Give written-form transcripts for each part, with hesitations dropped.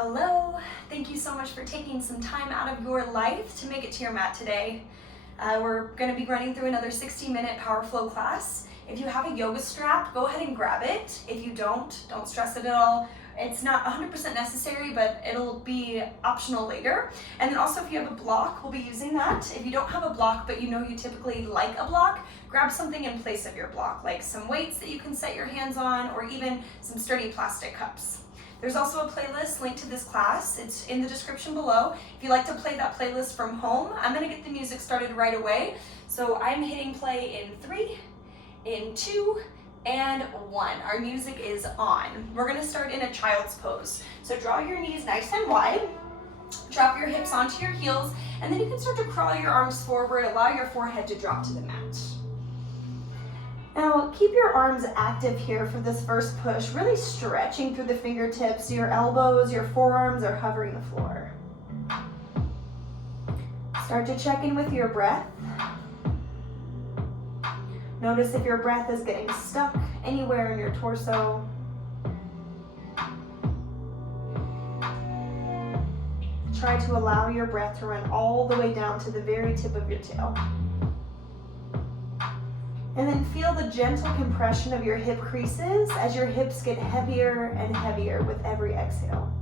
Hello, thank you so much for taking some time out of your life to make it to your mat today. We're going to be running through another 60-minute power flow class. If you have a yoga strap, go ahead and grab it. If you don't stress it at all. It's not 100% necessary, but it'll be optional later. And then also if you have a block, we'll be using that. If you don't have a block, but you know you typically like a block, grab something in place of your block, like some weights that you can set your hands on, or even some sturdy plastic cups. There's also a playlist linked to this class. It's in the description below. If you like to play that playlist from home, I'm gonna get the music started right away. So I'm hitting play in 3, in 2, and 1. Our music is on. We're gonna start in a child's pose. So draw your knees nice and wide, drop your hips onto your heels, and then you can start to crawl your arms forward, allow your forehead to drop to the mat. Now, keep your arms active here for this first push, really stretching through the fingertips. Your elbows, your forearms are hovering the floor. Start to check in with your breath. Notice if your breath is getting stuck anywhere in your torso. Try to allow your breath to run all the way down to the very tip of your tail. And then feel the gentle compression of your hip creases as your hips get heavier and heavier with every exhale.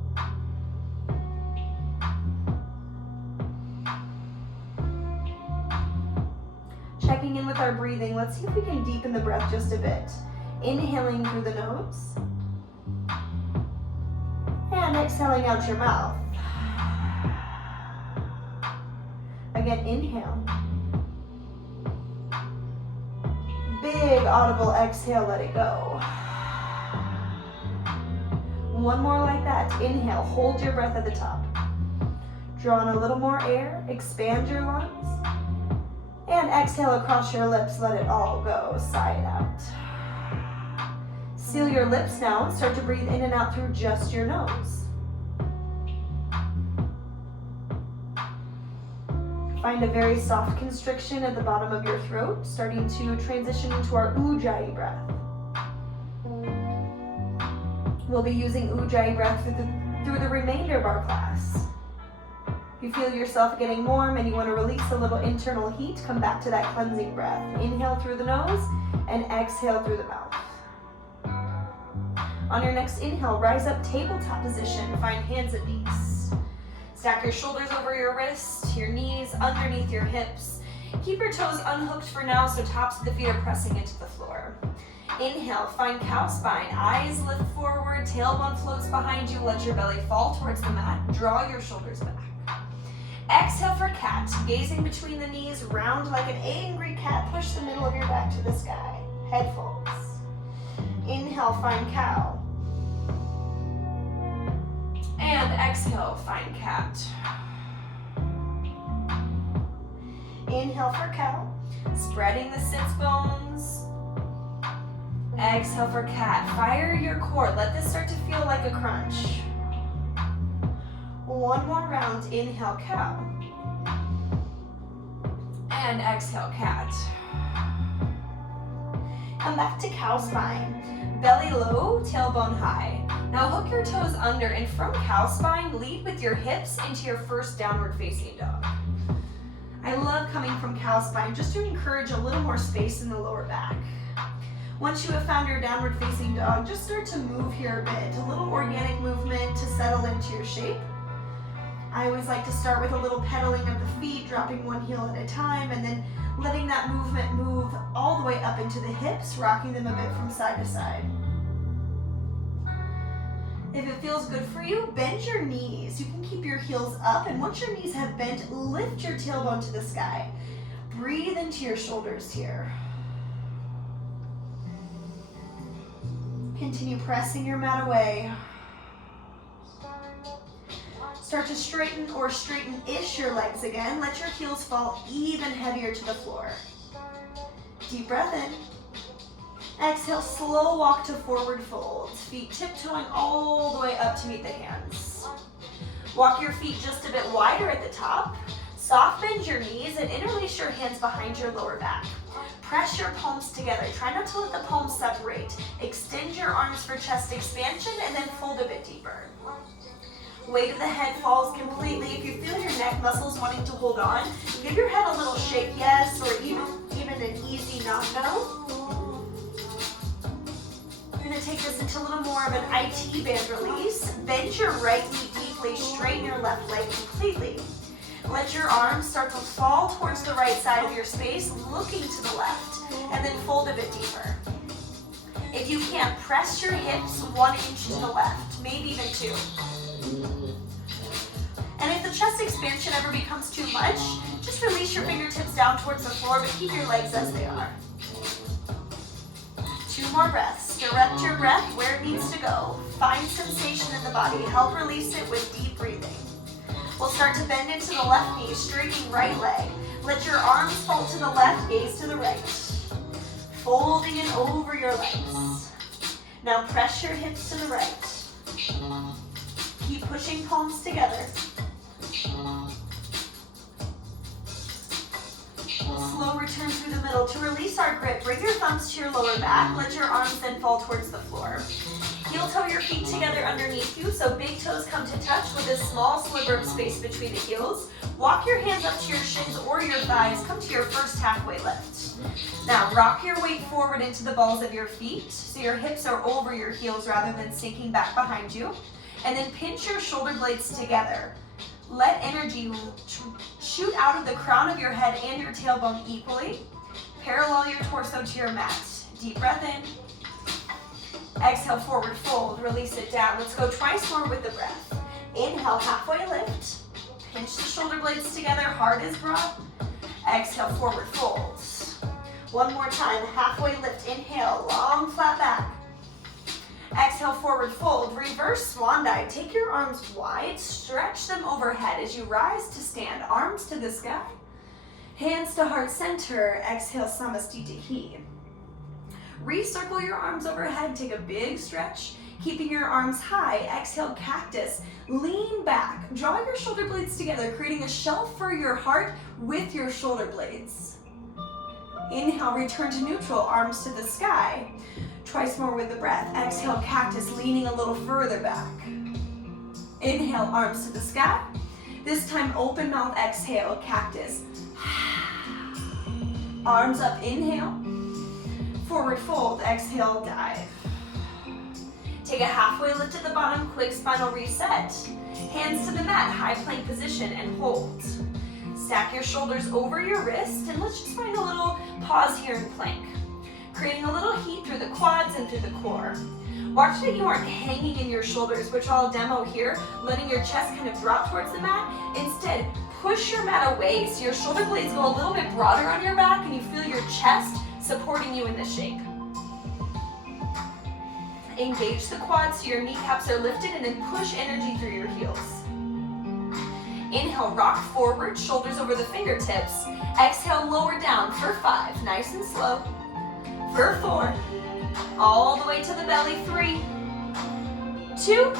Checking in with our breathing, let's see if we can deepen the breath just a bit. Inhaling through the nose. And exhaling out your mouth. Again, inhale. Big audible exhale, let it go. One more like that. Inhale, hold your breath at the top. Draw in a little more air, expand your lungs. And exhale across your lips, let it all go, sigh it out. Seal your lips now and start to breathe in and out through just your nose. Find a very soft constriction at the bottom of your throat, starting to transition into our Ujjayi breath. We'll be using Ujjayi breath through the remainder of our class. If you feel yourself getting warm and you want to release a little internal heat, come back to that cleansing breath. Inhale through the nose and exhale through the mouth. On your next inhale, rise up tabletop position, find hands and knees. Stack your shoulders over your wrists, your knees underneath your hips. Keep your toes unhooked for now so tops of the feet are pressing into the floor. Inhale, find cow spine. Eyes lift forward, tailbone floats behind you. Let your belly fall towards the mat. Draw your shoulders back. Exhale for cat. Gazing between the knees, round like an angry cat. Push the middle of your back to the sky. Head folds. Inhale, find cow. And exhale, find cat. Inhale for cow, spreading the sits bones. Exhale for cat. Fire your core. Let this start to feel like a crunch. One more round. Inhale, cow. And exhale, cat. Come back to cow spine. Belly low, tailbone high. Now hook your toes under, and from cow spine, lead with your hips into your first downward facing dog. I love coming from cow spine just to encourage a little more space in the lower back. Once you have found your downward facing dog, just start to move here a bit. A little organic movement to settle into your shape. I always like to start with a little pedaling of the feet, dropping one heel at a time, and then letting that movement move all the way up into the hips, rocking them a bit from side to side. If it feels good for you, bend your knees. You can keep your heels up, and once your knees have bent, lift your tailbone to the sky. Breathe into your shoulders here. Continue pressing your mat away. Start to straighten or straighten-ish your legs again. Let your heels fall even heavier to the floor. Deep breath in. Exhale, slow walk to forward fold. Feet tiptoeing all the way up to meet the hands. Walk your feet just a bit wider at the top. Soft bend your knees and interlace your hands behind your lower back. Press your palms together. Try not to let the palms separate. Extend your arms for chest expansion and then fold a bit deeper. weight of the head falls completely. If you feel your neck muscles wanting to hold on, give your head a little shake, yes, or even an easy nod, no. You're gonna take this into a little more of an IT band release. Bend your right knee deeply, straighten your left leg completely. Let your arms start to fall towards the right side of your space, looking to the left, and then fold a bit deeper. If you can't, press your hips 1 inch to the left, maybe even 2. And if the chest expansion ever becomes too much, just release your fingertips down towards the floor, but keep your legs as they are. 2 more breaths. Direct your breath where it needs to go. Find sensation in the body. Help release it with deep breathing. We'll start to bend into the left knee, straightening right leg. Let your arms fall to the left, gaze to the right. Folding in over your legs. Now press your hips to the right. Keep pushing palms together. Slow return through the middle. To release our grip, bring your thumbs to your lower back. Let your arms then fall towards the floor. Heel toe your feet together underneath you, so big toes come to touch with a small sliver of space between the heels. Walk your hands up to your shins or your thighs. Come to your first halfway lift. Now rock your weight forward into the balls of your feet, so your hips are over your heels rather than sinking back behind you. And then pinch your shoulder blades together. Let energy shoot out of the crown of your head and your tailbone equally. Parallel your torso to your mat. Deep breath in. Exhale, forward fold. Release it down. Let's go twice more with the breath. Inhale, halfway lift. Pinch the shoulder blades together. Heart is broad. Exhale, forward fold. One more time. Halfway lift. Inhale, long flat back. Exhale, forward fold. Reverse swan dive. Take your arms wide. Stretch them overhead as you rise to stand. Arms to the sky. Hands to heart center. Exhale, samastitihi. Recircle your arms overhead. Take a big stretch. Keeping your arms high. Exhale, cactus. Lean back. Draw your shoulder blades together, creating a shelf for your heart with your shoulder blades. Inhale, return to neutral. Arms to the sky. Twice more with the breath. Exhale, cactus, leaning a little further back. Inhale, arms to the sky. This time, open mouth, exhale, cactus. Arms up, inhale. Forward fold, exhale, dive. Take a halfway lift at the bottom, quick spinal reset. Hands to the mat, high plank position, and hold. Stack your shoulders over your wrist, and let's just find a little pause here in plank. Creating a little heat through the quads and through the core. Watch that you aren't hanging in your shoulders, which I'll demo here, letting your chest kind of drop towards the mat. Instead, push your mat away so your shoulder blades go a little bit broader on your back and you feel your chest supporting you in this shape. Engage the quads so your kneecaps are lifted and then push energy through your heels. Inhale, rock forward, shoulders over the fingertips. Exhale, lower down for 5, nice and slow. For 4, all the way to the belly, 3, 2,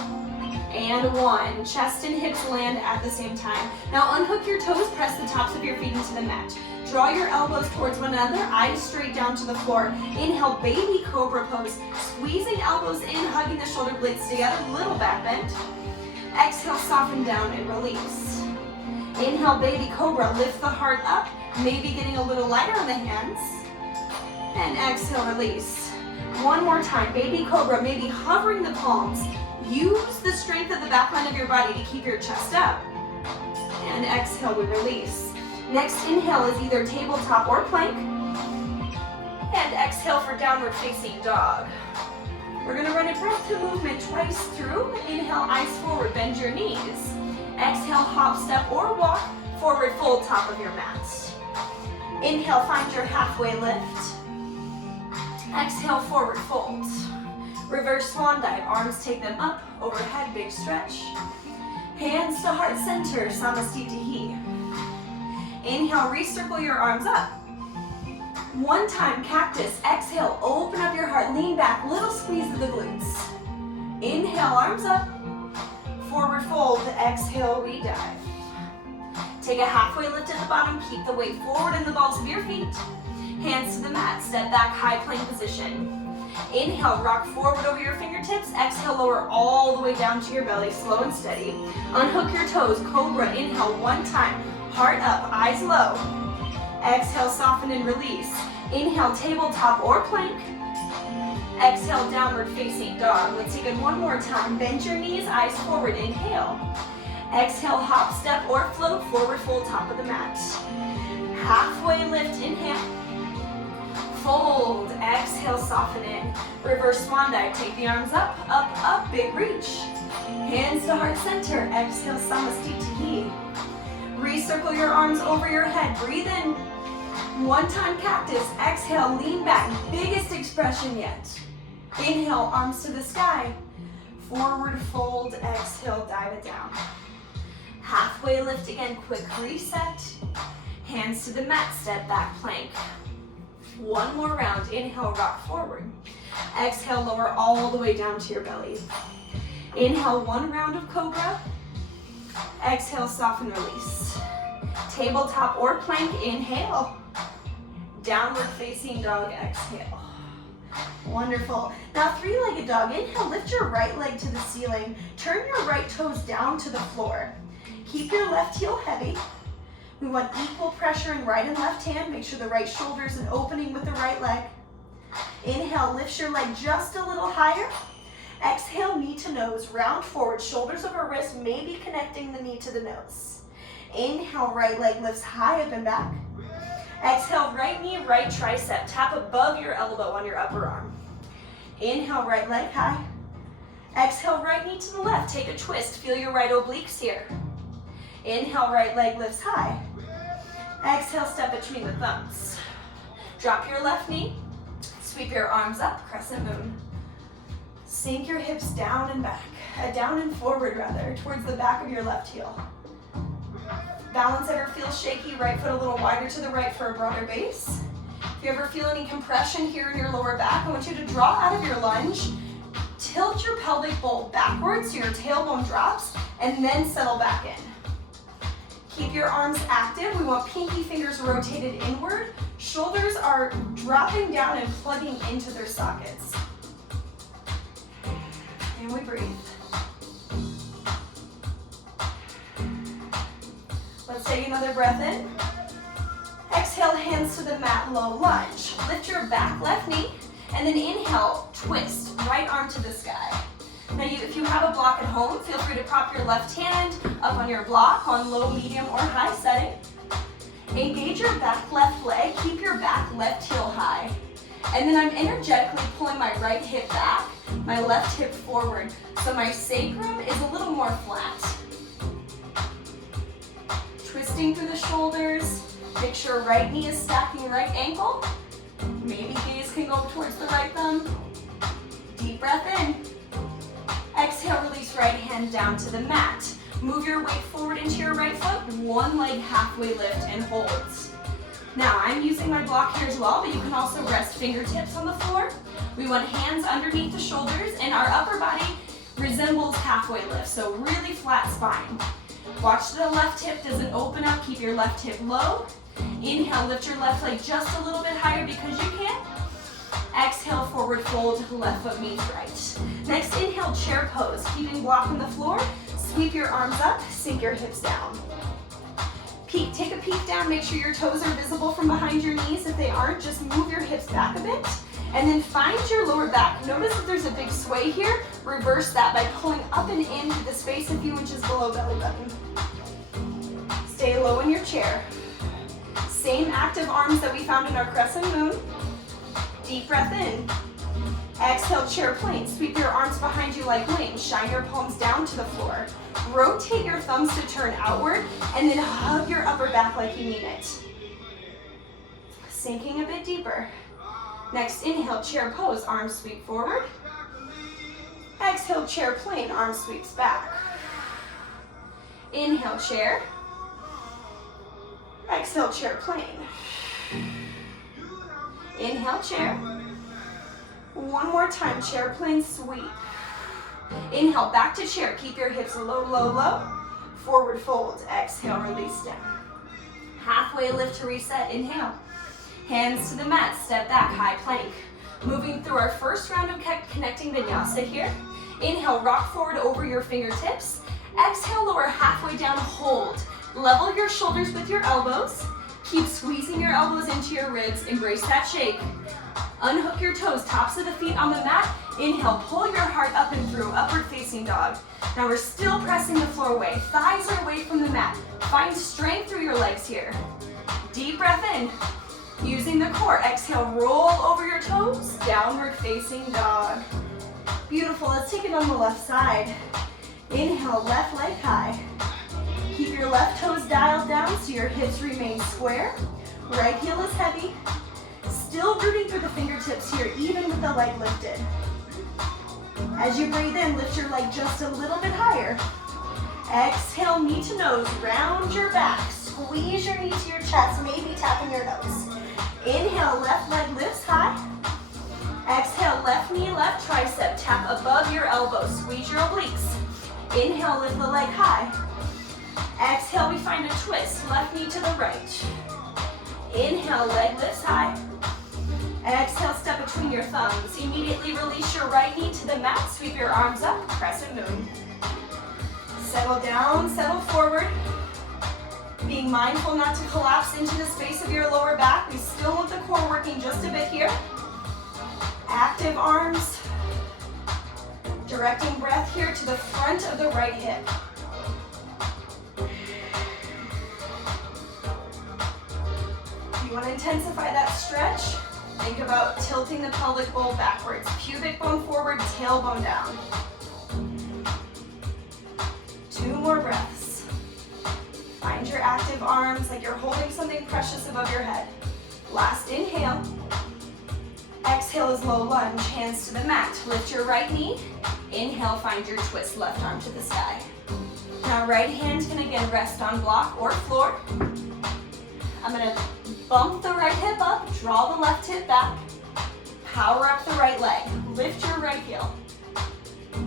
and 1. Chest and hips land at the same time. Now unhook your toes, press the tops of your feet into the mat. Draw your elbows towards one another, eyes straight down to the floor. Inhale, baby cobra pose. Squeezing elbows in, hugging the shoulder blades together, little back bend. Exhale, soften down and release. Inhale, baby cobra, lift the heart up, maybe getting a little lighter on the hands. And exhale, release. One more time, baby cobra, maybe hovering the palms. Use the strength of the back line of your body to keep your chest up. And exhale, we release. Next inhale is either tabletop or plank. And exhale for downward facing dog. We're gonna run a breath to movement twice through. Inhale, eyes forward, bend your knees. Exhale, hop, step, or walk. Forward fold, top of your mat. Inhale, find your halfway lift. Exhale, forward fold. Reverse swan dive, arms take them up, overhead, big stretch. Hands to heart center, samastitihi. Inhale, recircle your arms up. One time, cactus. Exhale, open up your heart, lean back, little squeeze of the glutes. Inhale, arms up. Forward fold, exhale, we dive. Take a halfway lift at the bottom, keep the weight forward in the balls of your feet. Hands to the mat, step back, high plank position. Inhale, rock forward over your fingertips. Exhale, lower all the way down to your belly, slow and steady. Unhook your toes, cobra. Inhale one time, heart up, eyes low. Exhale, soften and release. Inhale, tabletop or plank. Exhale, downward facing dog. Let's take it one more time. Bend your knees, eyes forward, inhale. Exhale, hop, step, or float, forward fold, top of the mat. Halfway lift, inhale. Fold, exhale, soften in. Reverse swan dive, take the arms up, up, up, big reach. Hands to heart center, exhale, Samasthiti. Recircle your arms over your head, breathe in. One time cactus, exhale, lean back, biggest expression yet. Inhale, arms to the sky. Forward fold, exhale, dive it down. Halfway lift again, quick reset. Hands to the mat, step back plank. One more round, inhale, rock forward. Exhale, lower all the way down to your belly. Inhale, one round of cobra. Exhale, soften, release. Tabletop or plank, inhale. Downward facing dog, exhale. Wonderful. Now three-legged dog. Inhale, lift your right leg to the ceiling. Turn your right toes down to the floor. Keep your left heel heavy. We want equal pressure in right and left hand. Make sure the right shoulder is an opening with the right leg. Inhale, lift your leg just a little higher. Exhale, knee to nose, round forward, shoulders over wrist, maybe connecting the knee to the nose. Inhale, right leg lifts high up and back. Exhale, right knee, right tricep. Tap above your elbow on your upper arm. Inhale, right leg high. Exhale, right knee to the left. Take a twist. Feel your right obliques here. Inhale, right leg lifts high. Exhale, step between the thumbs. Drop your left knee. Sweep your arms up, crescent moon. Sink your hips down and back. Down and forward, rather, towards the back of your left heel. Balance ever feels shaky, right foot a little wider to the right for a broader base. If you ever feel any compression here in your lower back, I want you to draw out of your lunge, tilt your pelvic bowl backwards so your tailbone drops, and then settle back in. Keep your arms active. We want pinky fingers rotated inward. Shoulders are dropping down and plugging into their sockets. And we breathe. Let's take another breath in. Exhale, hands to the mat, low lunge. Lift your back left knee, and then inhale, twist, right arm to the sky. Now if you have a block at home, feel free to prop your left hand up on your block on low, medium, or high setting. Engage your back left leg, keep your back left heel high. And then I'm energetically pulling my right hip back, my left hip forward, so my sacrum is a little more flat. Twisting through the shoulders, make sure right knee is stacking right ankle. Maybe gaze can go towards the right thumb. Deep breath in. Exhale, release right hand down to the mat. Move your weight forward into your right foot, one leg halfway lift and holds. Now I'm using my block here as well, but you can also rest fingertips on the floor. We want hands underneath the shoulders, and our upper body resembles halfway lift, so really flat spine. Watch the left hip doesn't open up, keep your left hip low. Inhale, lift your left leg just a little bit higher because you can. Exhale, forward fold, left foot meets right. Next, inhale, chair pose. Keeping block on the floor, sweep your arms up, sink your hips down. Peek, take a peek down, make sure your toes are visible from behind your knees. If they aren't, just move your hips back a bit. And then find your lower back. Notice that there's a big sway here. Reverse that by pulling up and into the space a few inches below belly button. Stay low in your chair. Same active arms that we found in our crescent moon. Deep breath in. Exhale, chair plane. Sweep your arms behind you like wings. Shine your palms down to the floor. Rotate your thumbs to turn outward, and then hug your upper back like you mean it. Sinking a bit deeper. Next, inhale, chair pose. Arms sweep forward. Exhale, chair plane. Arms sweeps back. Inhale, chair. Exhale, chair plane. Inhale, chair. One more time, chair plane sweep. Inhale, back to chair. Keep your hips low, low, low. Forward fold. Exhale, release down. Halfway lift to reset. Inhale. Hands to the mat. Step back, high plank. Moving through our first round of connecting vinyasa here. Inhale, rock forward over your fingertips. Exhale, lower halfway down, hold. Level your shoulders with your elbows. Keep squeezing your elbows into your ribs. Embrace that shake. Unhook your toes, tops of the feet on the mat. Inhale, pull your heart up and through, upward facing dog. Now we're still pressing the floor away. Thighs are away from the mat. Find strength through your legs here. Deep breath in. Using the core, exhale, roll over your toes, downward facing dog. Beautiful, let's take it on the left side. Inhale, left leg high. Keep your left toes dialed down so your hips remain square. Right heel is heavy. Still rooting through the fingertips here, even with the leg lifted. As you breathe in, lift your leg just a little bit higher. Exhale, knee to nose, round your back. Squeeze your knee to your chest, maybe tapping your nose. Inhale, left leg lifts high. Exhale, left knee, left tricep. Tap above your elbow, squeeze your obliques. Inhale, lift the leg high. Exhale, we find a twist, left knee to the right. Inhale, leg lifts high. Exhale, step between your thumbs. Immediately release your right knee to the mat. Sweep your arms up, crescent moon. Settle down, settle forward. Being mindful not to collapse into the space of your lower back. We still want the core working just a bit here. Active arms. Directing breath here to the front of the right hip. If you want to intensify that stretch, think about tilting the pelvic bowl backwards. Pubic bone forward, tailbone down. 2 more breaths. Find your active arms like you're holding something precious above your head. Last inhale. Exhale is low lunge, hands to the mat. Lift your right knee. Inhale, find your twist, left arm to the sky. Now right hand can again rest on block or floor. I'm gonna bump the right hip up, draw the left hip back. Power up the right leg, lift your right heel.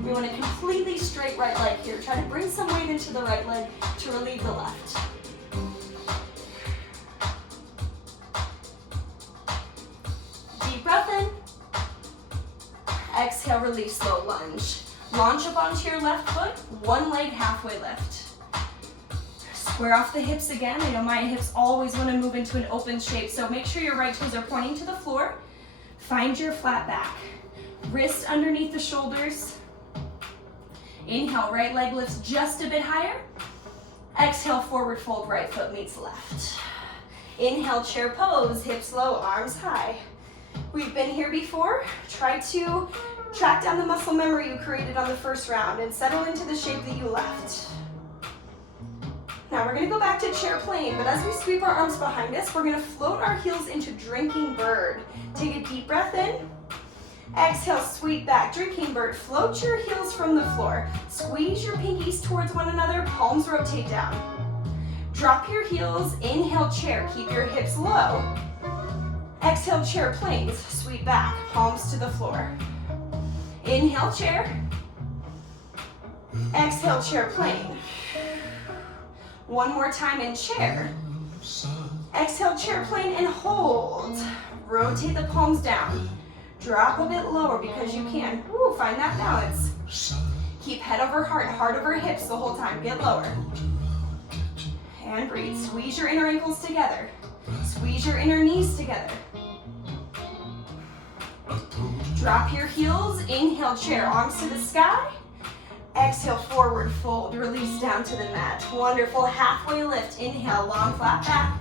We want a completely straight right leg here. Try to bring some weight into the right leg to relieve the left. Deep breath in. Exhale, release, low lunge. Launch up onto your left foot, one leg halfway lift. Square off the hips again. I know my hips always want to move into an open shape, so make sure your right toes are pointing to the floor. Find your flat back. Wrist underneath the shoulders. Inhale, right leg lifts just a bit higher. Exhale, forward fold, right foot meets left. Inhale, chair pose, hips low, arms high. We've been here before. Try to track down the muscle memory you created on the first round and settle into the shape that you left. Now we're gonna go back to chair plane, but as we sweep our arms behind us, we're gonna float our heels into drinking bird. Take a deep breath in. Exhale, sweep back, drinking bird. Float your heels from the floor. Squeeze your pinkies towards one another, palms rotate down. Drop your heels, inhale chair, keep your hips low. Exhale, chair planes, sweep back, palms to the floor. Inhale, chair. Exhale, chair plane. One more time in chair. Exhale, chair plane and hold. Rotate the palms down. Drop a bit lower because you can. Ooh, find that balance. Keep head over heart, heart over hips the whole time. Get lower. And breathe. Squeeze your inner ankles together. Squeeze your inner knees together. Drop your heels. Inhale, chair, arms to the sky. Exhale, forward fold. Release down to the mat. Wonderful. Halfway lift. Inhale, long flat back.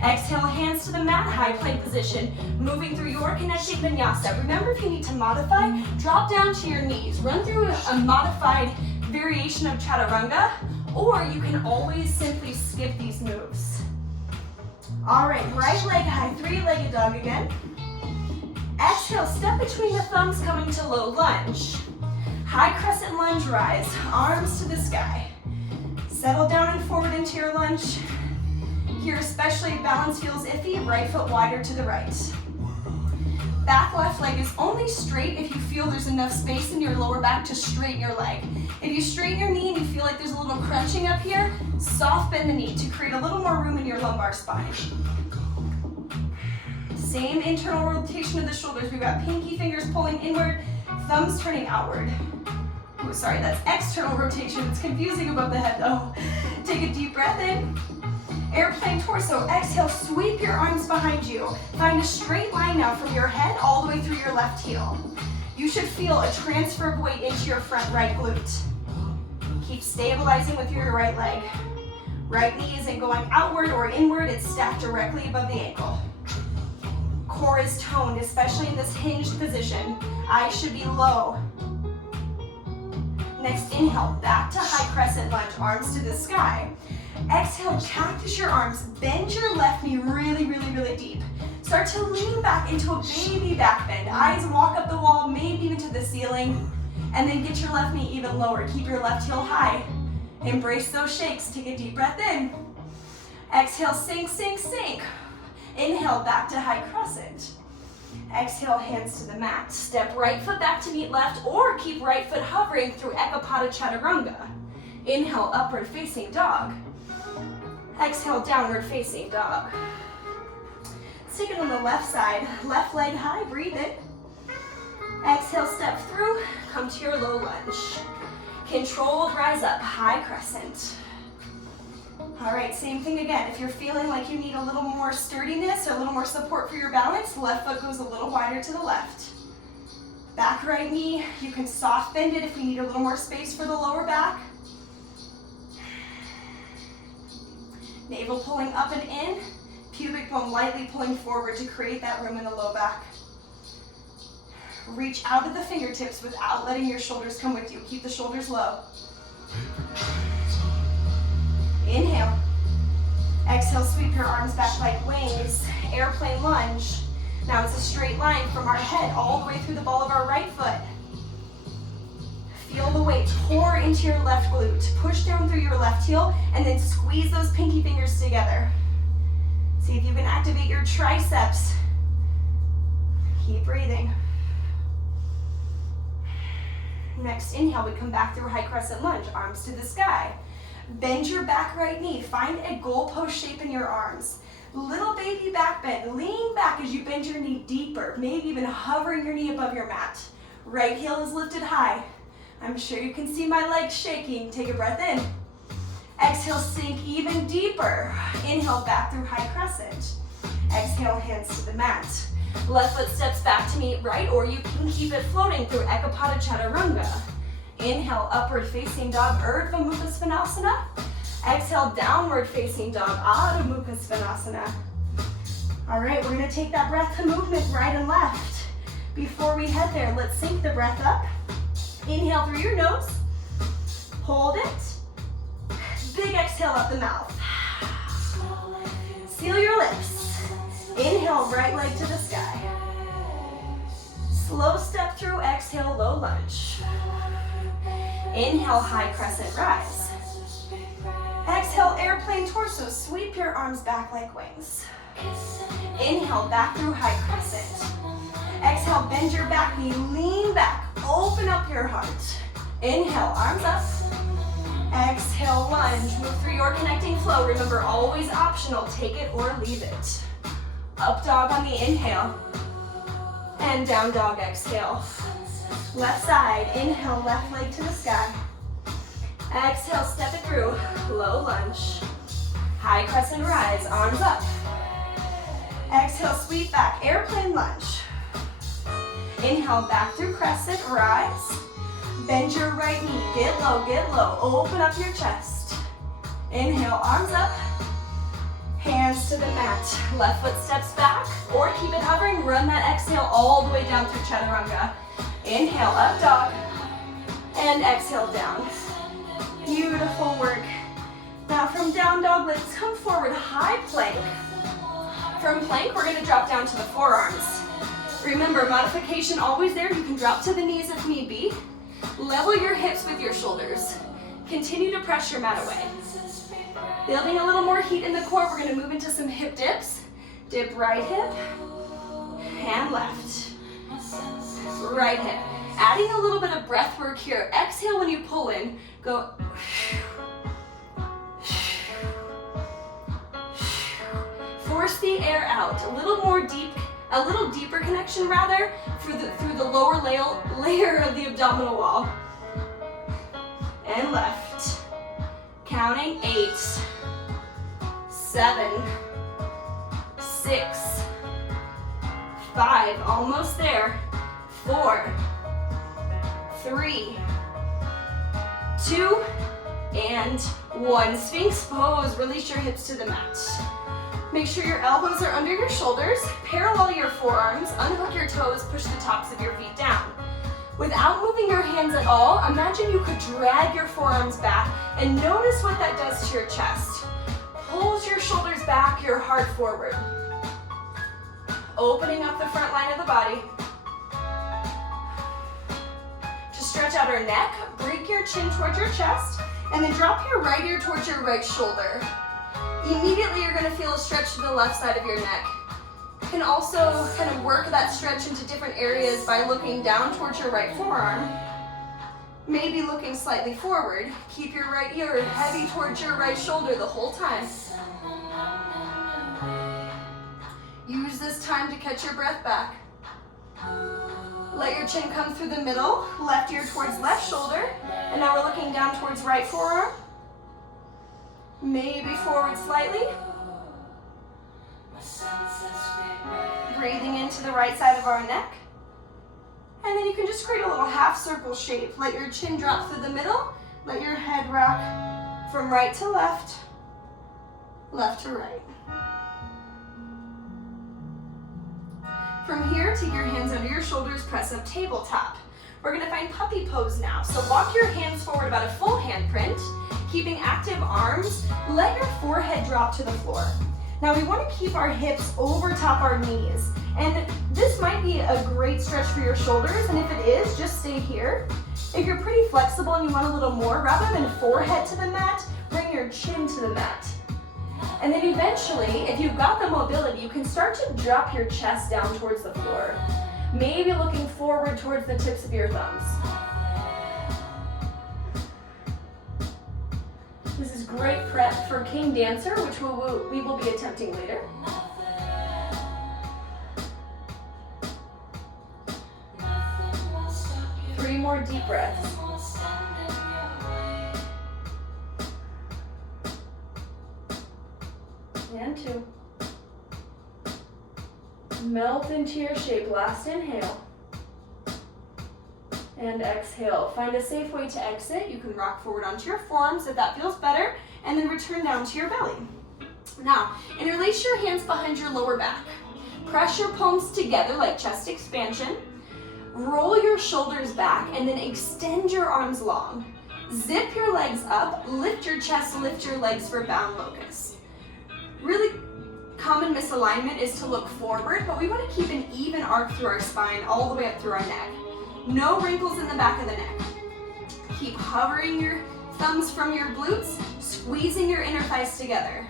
Exhale, hands to the mat, high plank position. Moving through your connecting vinyasa. Remember, if you need to modify, drop down to your knees. Run through a modified variation of chaturanga, or you can always simply skip these moves. All right, right leg high, three-legged dog again. Exhale, step between the thumbs, coming to low lunge. High crescent lunge rise, arms to the sky. Settle down and forward into your lunge. Here, especially if balance feels iffy, right foot wider to the right. Back left leg is only straight if you feel there's enough space in your lower back to straighten your leg. If you straighten your knee and you feel like there's a little crunching up here, soft bend the knee to create a little more room in your lumbar spine. Same internal rotation of the shoulders. We've got pinky fingers pulling inward, thumbs turning outward. Oh, sorry, that's external rotation. It's confusing above the head though. Take a deep breath in. Airplane torso. Exhale, sweep your arms behind you. Find a straight line now from your head all the way through your left heel. You should feel a transfer of weight into your front right glute. Keep stabilizing with your right leg. Right knee isn't going outward or inward, it's stacked directly above the ankle. Core is toned, especially in this hinged position. Eyes should be low. Next, inhale, back to high crescent lunge, arms to the sky. Exhale, cactus your arms, bend your left knee really, really, really deep. Start to lean back into a baby back bend. Eyes walk up the wall, maybe even to the ceiling. And then get your left knee even lower. Keep your left heel high. Embrace those shakes. Take a deep breath in. Exhale, sink, sink, sink. Inhale, back to high crescent. Exhale, hands to the mat. Step right foot back to meet left, or keep right foot hovering through Ekapada Chaturanga. Inhale, upward facing dog. Exhale, downward facing dog. Let's take it on the left side. Left leg high, breathe in. Exhale, step through, come to your low lunge. Controlled rise up, high crescent. All right, same thing again. If you're feeling like you need a little more sturdiness or a little more support for your balance, left foot goes a little wider to the left. Back right knee, you can soft bend it if you need a little more space for the lower back. Navel pulling up and in, pubic bone lightly pulling forward to create that room in the low back. Reach out of the fingertips without letting your shoulders come with you. Keep the shoulders low. Inhale. Exhale, sweep your arms back like wings. Airplane lunge. Now it's a straight line from our head all the way through the ball of our right foot. Feel the weight pour into your left glute. Push down through your left heel and then squeeze those pinky fingers together. See if you can activate your triceps. Keep breathing. Next, inhale, we come back through high crescent lunge, arms to the sky. Bend your back right knee. Find a goalpost shape in your arms. Little baby back bend. Lean back as you bend your knee deeper, maybe even hovering your knee above your mat. Right heel is lifted high. I'm sure you can see my legs shaking. Take a breath in. Exhale, sink even deeper. Inhale, back through high crescent. Exhale, hands to the mat. Left foot steps back to meet right, or you can keep it floating through Ekapada Chaturanga. Inhale, upward facing dog, Urdhva Mukha Svanasana. Exhale, downward facing dog, Adho Mukha Svanasana. All right, we're gonna take that breath to movement right and left. Before we head there, let's sync the breath up. Inhale through your nose. Hold it. Big exhale up the mouth. Seal your lips. Inhale, right leg to the sky. Slow step through, exhale, low lunge. Inhale, high crescent rise. Exhale, airplane torso. Sweep your arms back like wings. Inhale, back through high crescent. Exhale, bend your back knee, lean back, open up your heart. Inhale, arms up. Exhale, lunge. Move through your connecting flow. Remember, always optional. Take it or leave it. Up dog on the inhale. And down dog, exhale. Left side, inhale, left leg to the sky. Exhale, step it through, low lunge. High crescent rise, arms up. Exhale, sweep back, airplane lunge. Inhale, back through crescent, rise. Bend your right knee, get low, open up your chest. Inhale, arms up. Hands to the mat. Left foot steps back, or keep it hovering. Run that exhale all the way down through Chaturanga. Inhale, up dog. And exhale, down. Beautiful work. Now from down dog, let's come forward, high plank. From plank, we're gonna drop down to the forearms. Remember, modification always there. You can drop to the knees if need be. Level your hips with your shoulders. Continue to press your mat away. Building a little more heat in the core, we're gonna move into some hip dips. Dip right hip, and left. Right hip. Adding a little bit of breath work here. Exhale when you pull in. Go. Force the air out. A little more deep a little deeper connection rather, through the lower layer of the abdominal wall. And left. Counting 8, 7, 6, 5, almost there. 4, 3, 2, and 1. Sphinx pose, release your hips to the mat. Make sure your elbows are under your shoulders, parallel your forearms, unhook your toes, push the tops of your feet down. Without moving your hands at all, imagine you could drag your forearms back and notice what that does to your chest. Pulls your shoulders back, your heart forward. Opening up the front line of the body. To stretch out our neck, bring your chin towards your chest, and then drop your right ear towards your right shoulder. Immediately you're going to feel a stretch to the left side of your neck. You can also kind of work that stretch into different areas by looking down towards your right forearm. Maybe looking slightly forward. Keep your right ear heavy towards your right shoulder the whole time. Use this time to catch your breath back. Let your chin come through the middle, left ear towards left shoulder, and now we're looking down towards right forearm. Maybe forward slightly. Breathing into the right side of our neck. And then you can just create a little half circle shape. Let your chin drop through the middle. Let your head rock from right to left, left to right. From here, take your hands under your shoulders, press up tabletop. We're gonna find puppy pose now. So walk your hands forward about a full handprint, keeping active arms. Let your forehead drop to the floor. Now we want to keep our hips over top our knees. And this might be a great stretch for your shoulders, and if it is, just stay here. If you're pretty flexible and you want a little more, rather than forehead to the mat, bring your chin to the mat. And then eventually, if you've got the mobility, you can start to drop your chest down towards the floor. Maybe looking forward towards the tips of your thumbs. This is great prep for King Dancer, which we will be attempting later. Three more deep breaths. And 2. Melt into your shape. Last inhale. And exhale. Find a safe way to exit. You can rock forward onto your forearms if that feels better, and then return down to your belly. Now, interlace your hands behind your lower back. Press your palms together like chest expansion. Roll your shoulders back, and then extend your arms long. Zip your legs up, lift your chest, lift your legs for bound locust. Really common misalignment is to look forward, but we want to keep an even arc through our spine all the way up through our neck. No wrinkles in the back of the neck. Keep hovering your thumbs from your glutes, squeezing your inner thighs together.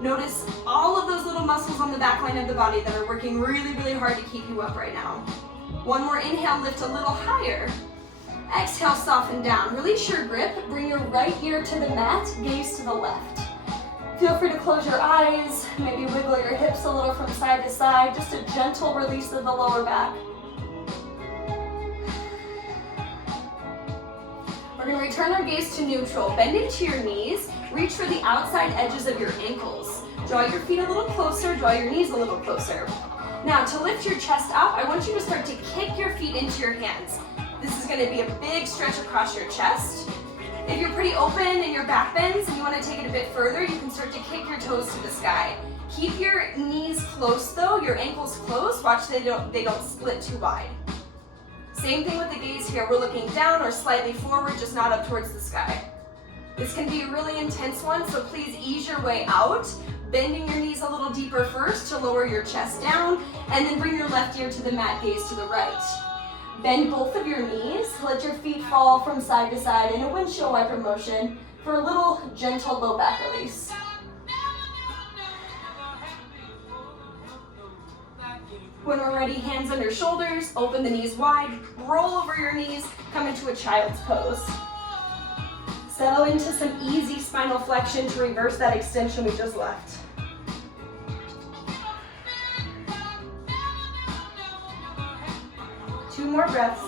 Notice all of those little muscles on the back line of the body that are working really, really hard to keep you up right now. One more inhale, lift a little higher. Exhale, soften down. Release your grip, bring your right ear to the mat, gaze to the left. Feel free to close your eyes, maybe wiggle your hips a little from side to side, just a gentle release of the lower back. We're going to return our gaze to neutral. Bend into your knees, reach for the outside edges of your ankles. Draw your feet a little closer, draw your knees a little closer. Now, to lift your chest up, I want you to start to kick your feet into your hands. This is going to be a big stretch across your chest. If you're pretty open in your back bends and you want to take it a bit further, you can start to kick your toes to the sky. Keep your knees close though, your ankles close. Watch they don't split too wide. Same thing with the gaze here. We're looking down or slightly forward, just not up towards the sky. This can be a really intense one, so please ease your way out, bending your knees a little deeper first to lower your chest down, and then bring your left ear to the mat, gaze to the right. Bend both of your knees, let your feet fall from side to side in a windshield wiper motion for a little gentle low back release. When we're ready, hands under shoulders, open the knees wide, roll over your knees, come into a child's pose. Settle into some easy spinal flexion to reverse that extension we just left. 2 more breaths.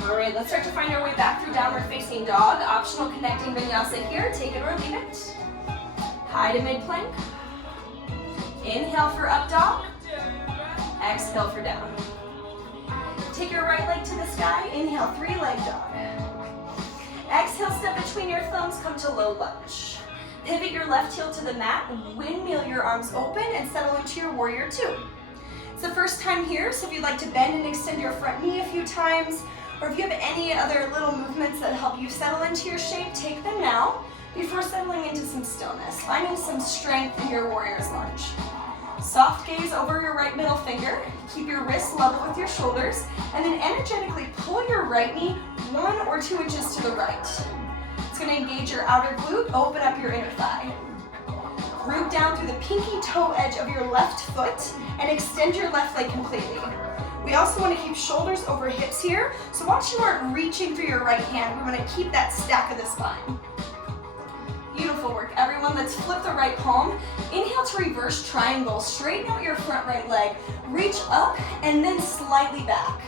All right, let's start to find our way back through downward facing dog. Optional connecting vinyasa here. Take it or leave it. High to mid plank. Inhale for up dog. Exhale for down. Take your right leg to the sky. Inhale, 3-leg dog. Exhale, step between your thumbs, come to low lunge. Pivot your left heel to the mat, windmill your arms open, and settle into your warrior 2. It's the first time here, so if you'd like to bend and extend your front knee a few times, or if you have any other little movements that help you settle into your shape, take them now before settling into some stillness, finding some strength in your warrior's lunge. Soft gaze over your right middle finger, keep your wrists level with your shoulders, and then energetically pull your right knee 1 or 2 inches to the right. It's going to engage your outer glute, open up your inner thigh. Root down through the pinky toe edge of your left foot and extend your left leg completely. We also want to keep shoulders over hips here, so watch you aren't reaching for your right hand. We want to keep that stack of the spine. Beautiful work, everyone. Let's flip the right palm. Inhale to reverse triangle. Straighten out your front right leg. Reach up and then slightly back.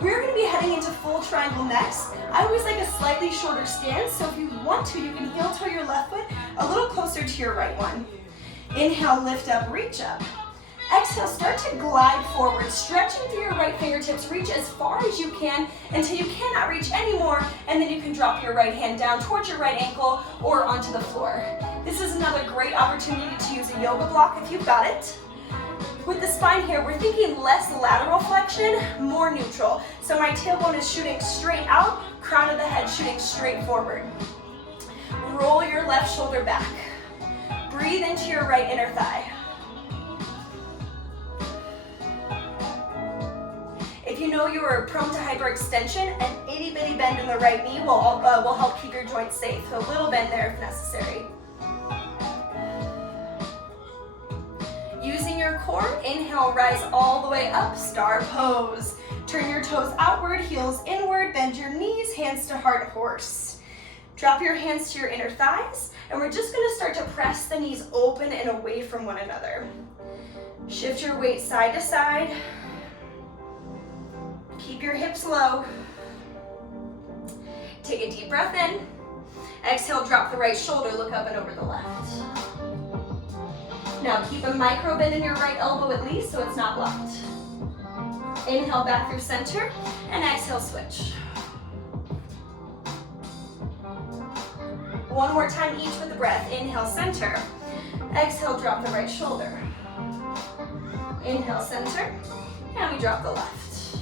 We're going to be heading into full triangle next. I always like a slightly shorter stance, so if you want to, you can heel toe your left foot a little closer to your right one. Inhale, lift up, reach up. Exhale, start to glide forward, stretching through your right fingertips. Reach as far as you can until you cannot reach anymore, and then you can drop your right hand down towards your right ankle or onto the floor. This is another great opportunity to use a yoga block if you've got it. With the spine here, we're thinking less lateral flexion, more neutral. So my tailbone is shooting straight out, crown of the head shooting straight forward. Roll your left shoulder back. Breathe into your right inner thigh. If you know you are prone to hyperextension, an itty bitty bend in the right knee will help keep your joints safe. So a little bend there if necessary. Using your core, inhale, rise all the way up, star pose. Turn your toes outward, heels inward, bend your knees, hands to heart horse. Drop your hands to your inner thighs, and we're just gonna start to press the knees open and away from one another. Shift your weight side to side. Keep your hips low. Take a deep breath in. Exhale, drop the right shoulder, look up and over the left. Now keep a micro bend in your right elbow at least so it's not locked. Inhale back through center and exhale, switch. One more time each with the breath. Inhale, center. Exhale, drop the right shoulder. Inhale, center, and we drop the left.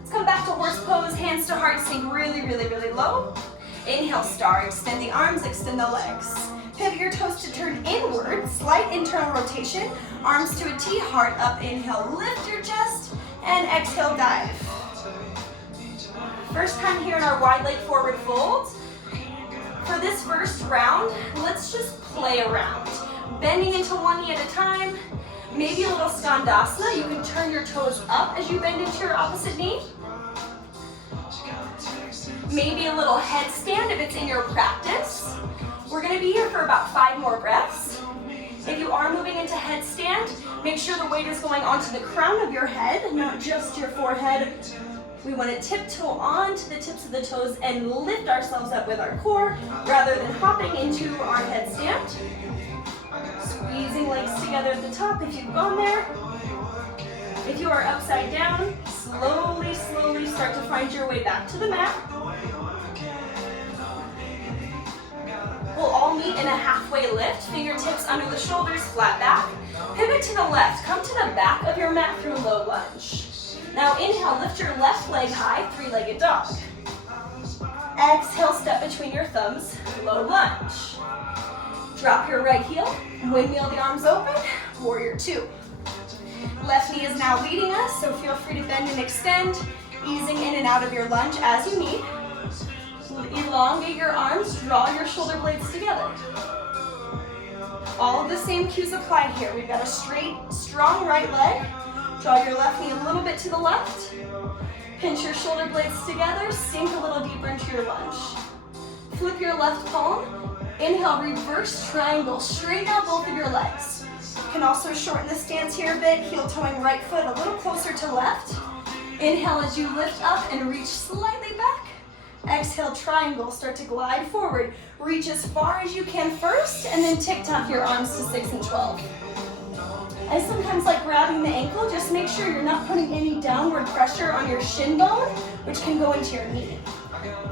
Let's come back to horse pose, hands to heart, sink really, really, really low. Inhale, star, extend the arms, extend the legs. Pivot your toes to turn inward, slight internal rotation, arms to a T, heart up, inhale, lift your chest, and exhale, dive. First time here in our wide leg forward fold. For this first round, let's just play around. Bending into one knee at a time, maybe a little skandasana. You can turn your toes up as you bend into your opposite knee. Maybe a little headstand if it's in your practice. We're gonna be here for about 5 more breaths. If you are moving into headstand, make sure the weight is going onto the crown of your head, not just your forehead. We want to tiptoe onto the tips of the toes and lift ourselves up with our core rather than hopping into our headstand. Squeezing legs together at the top if you've gone there. If you are upside down, slowly, slowly start to find your way back to the mat. We'll all meet in a halfway lift, fingertips under the shoulders, flat back. Pivot to the left, come to the back of your mat through low lunge. Now inhale, lift your left leg high, 3-legged dog. Exhale, step between your thumbs, low lunge. Drop your right heel, windmill the arms open, warrior 2. Left knee is now leading us, so feel free to bend and extend, easing in and out of your lunge as you need. Elongate your arms, draw your shoulder blades together. All of the same cues apply here. We've got a straight, strong right leg. Draw your left knee a little bit to the left. Pinch your shoulder blades together, sink a little deeper into your lunge. Flip your left palm. Inhale, reverse triangle. Straighten out both of your legs. You can also shorten the stance here a bit, heel toeing right foot a little closer to left. Inhale as you lift up and reach slightly back. Exhale, triangle, start to glide forward. Reach as far as you can first, and then tick-tock your arms to 6 and 12. I sometimes like grabbing the ankle, just make sure you're not putting any downward pressure on your shin bone, which can go into your knee.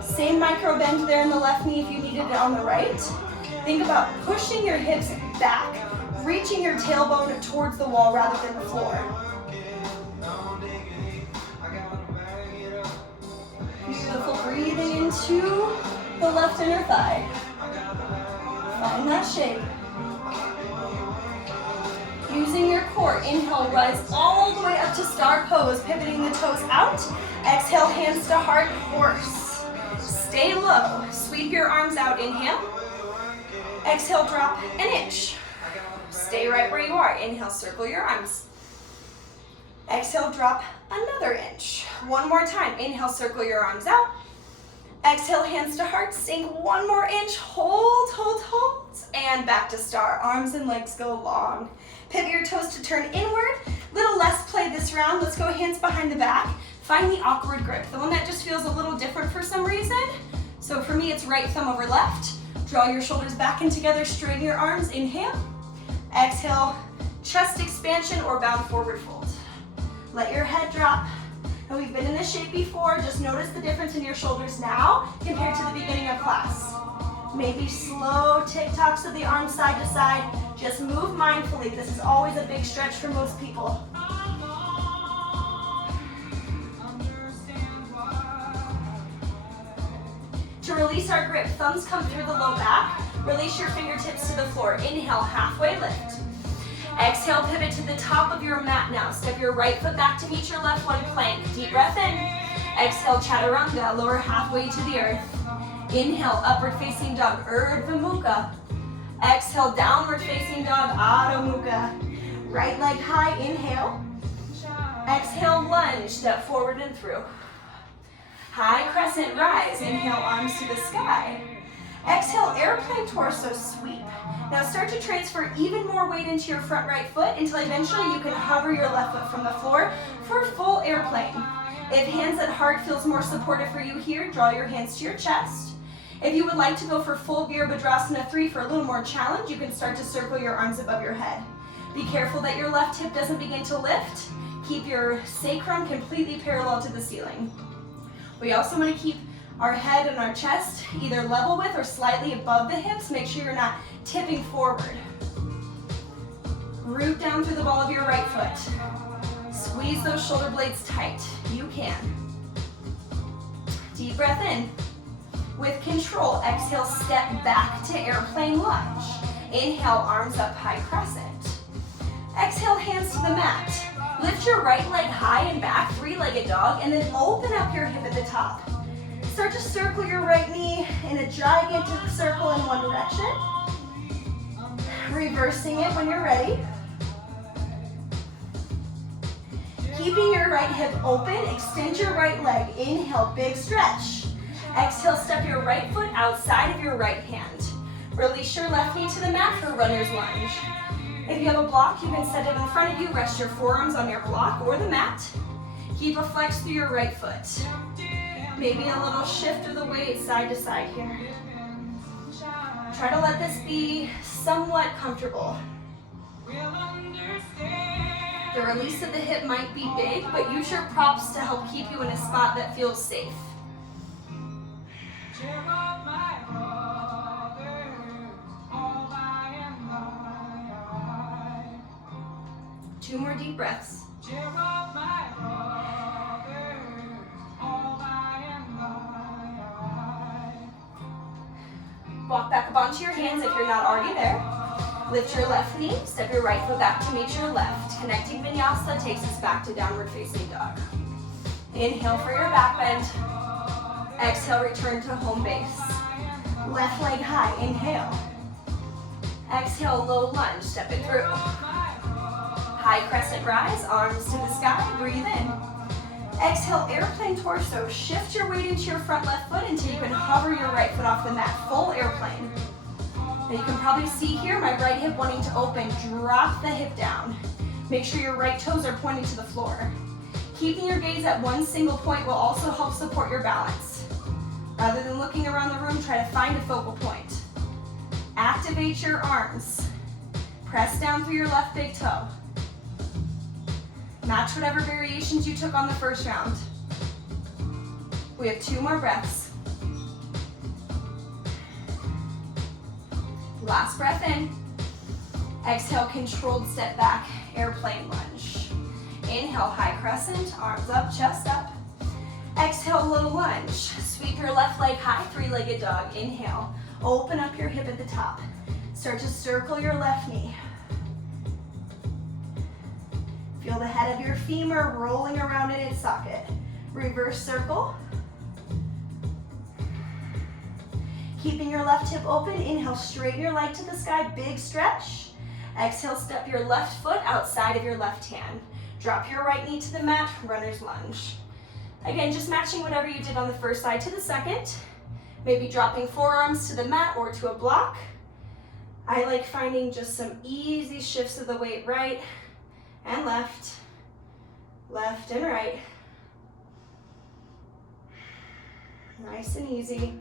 Same micro bend there in the left knee if you needed it on the right. Think about pushing your hips back, reaching your tailbone towards the wall rather than the floor. Beautiful, breathing into the left inner thigh. Find that shape. Using your core, inhale, rise all the way up to star pose, pivoting the toes out. Exhale, hands to heart, horse. Stay low, sweep your arms out, inhale. Exhale, drop an inch. Stay right where you are. Inhale, circle your arms. Exhale, drop another inch. One more time. Inhale, circle your arms out. Exhale, hands to heart. Sink one more inch. Hold, hold, hold. And back to star. Arms and legs go long. Pivot your toes to turn inward. Little less play this round. Let's go hands behind the back. Find the awkward grip, the one that just feels a little different for some reason. So for me, it's right thumb over left. Draw your shoulders back and together, straighten your arms, inhale. Exhale, chest expansion or bound forward fold. Let your head drop. Now we've been in this shape before, just notice the difference in your shoulders now compared to the beginning of class. Maybe slow tick-tocks of the arms side to side. Just move mindfully. This is always a big stretch for most people. To release our grip, thumbs come through the low back. Release your fingertips to the floor. Inhale, halfway lift. Exhale, pivot to the top of your mat now. Step your right foot back to meet your left one, plank. Deep breath in. Exhale, chaturanga, lower halfway to the earth. Inhale, upward facing dog, Urdhva Mukha. Exhale, downward facing dog, Adho Mukha. Right leg high, inhale. Exhale, lunge, step forward and through. High crescent rise, inhale, arms to the sky. Exhale, airplane torso sweep. Now start to transfer even more weight into your front right foot until eventually you can hover your left foot from the floor for full airplane. If hands at heart feels more supportive for you here, draw your hands to your chest. If you would like to go for full Virabhadrasana 3 for a little more challenge, you can start to circle your arms above your head. Be careful that your left hip doesn't begin to lift. Keep your sacrum completely parallel to the ceiling. We also want to keep our head and our chest either level with or slightly above the hips. Make sure you're not tipping forward. Root down through the ball of your right foot. Squeeze those shoulder blades tight. You can. Deep breath in. With control, exhale, step back to airplane lunge. Inhale, arms up, high crescent. Exhale, hands to the mat. Lift your right leg high and back, three-legged dog, and then open up your hip at the top. Start to circle your right knee in a gigantic circle in one direction. Reversing it when you're ready. Keeping your right hip open, extend your right leg. Inhale, big stretch. Exhale, step your right foot outside of your right hand. Release your left knee to the mat for runner's lunge. If you have a block, you can set it in front of you. Rest your forearms on your block or the mat. Keep a flex through your right foot. Maybe a little shift of the weight side to side here. Try to let this be somewhat comfortable. The release of the hip might be big, but use your props to help keep you in a spot that feels safe. Two more deep breaths. Walk back up onto your hands if you're not already there. Lift your left knee, step your right foot back to meet your left. Connecting vinyasa takes us back to downward facing dog. Inhale for your back bend. Exhale, return to home base. Left leg high, inhale. Exhale, low lunge, step it through. High crescent rise, arms to the sky, breathe in. Exhale, airplane torso. Shift your weight into your front left foot until you can hover your right foot off the mat. Full airplane. Now you can probably see here my right hip wanting to open. Drop the hip down. Make sure your right toes are pointing to the floor. Keeping your gaze at one single point will also help support your balance. Rather than looking around the room, try to find a focal point. Activate your arms. Press down through your left big toe. Match whatever variations you took on the first round. We have 2 more breaths. Last breath in. Exhale, controlled step back, airplane lunge. Inhale, high crescent, arms up, chest up. Exhale, low lunge. Sweep your left leg high, 3-legged dog. Inhale, open up your hip at the top. Start to circle your left knee. Feel the head of your femur rolling around in its socket. Reverse circle. Keeping your left hip open, inhale, straighten your leg to the sky, big stretch. Exhale, step your left foot outside of your left hand. Drop your right knee to the mat, runner's lunge. Again, just matching whatever you did on the first side to the second. Maybe dropping forearms to the mat or to a block. I like finding just some easy shifts of the weight right and left, left and right. Nice and easy.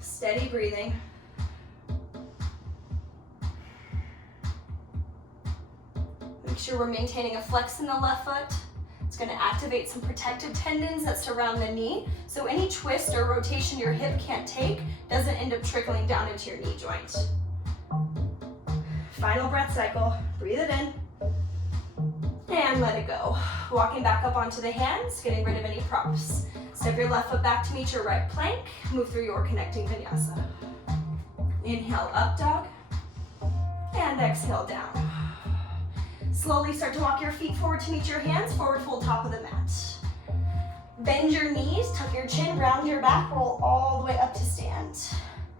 Steady breathing. Make sure we're maintaining a flex in the left foot. It's going to activate some protective tendons that surround the knee, so any twist or rotation your hip can't take doesn't end up trickling down into your knee joint. Final breath cycle. Breathe it in. And let it go. Walking back up onto the hands, getting rid of any props. Step your left foot back to meet your right plank. Move through your connecting vinyasa. Inhale, up dog. And exhale, down. Slowly start to walk your feet forward to meet your hands. Forward fold top of the mat. Bend your knees, tuck your chin, round your back, roll all the way up to stand.